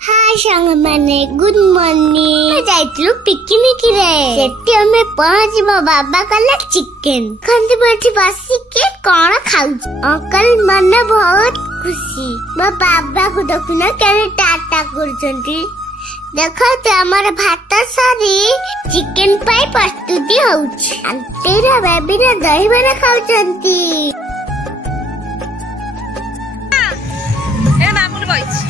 हाय सांग माने good morning जाइतलु picnic रे सेठी हमें पहुंची मो बाबा कले चिकन खंदी बैठी बसी के कोन खाउ अंकल मने बहुत खुशी मो बाबा को देखुना केने टाटा करछंती देखो तो हमारे भात सारी चिकन पाई प्रस्तुति होउछ तेरा बेबी ने दही बना खाउछंती ए मामुल बइछ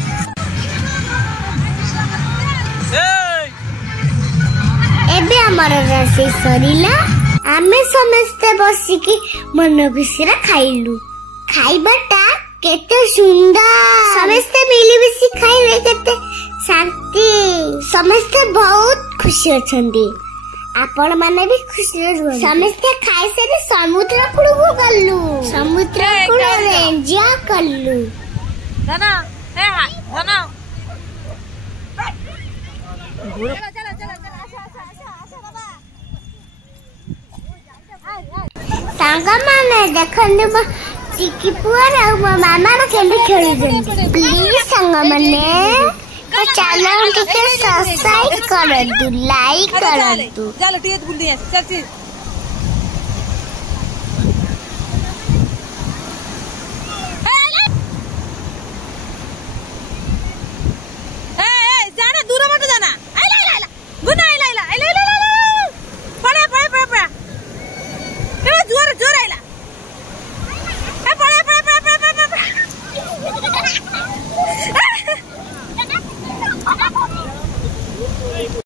एबे हमारा रोषेई सरीला आमे समस्ते बसिकी मन खुशी रे खाइलु खाइबाटा केते सुंदर समस्ते मिली मिसी खाइले केते शांति समस्ते बहुत खुशी अछंदी आपण माने भी खुशी रहु समस्ते खाइ से समुद्र कुळु गल्लु समुद्र कुळ रे एन्जॉय कल्लु धना ए धना सांगा माने देखंदे टिकी पुआर आ मामा रे केंदे खेली जंती प्लीज सांगा माने तो चैनल के सब्सक्राइब कर दू लाइक कर दू चल टिके बुल दिया चल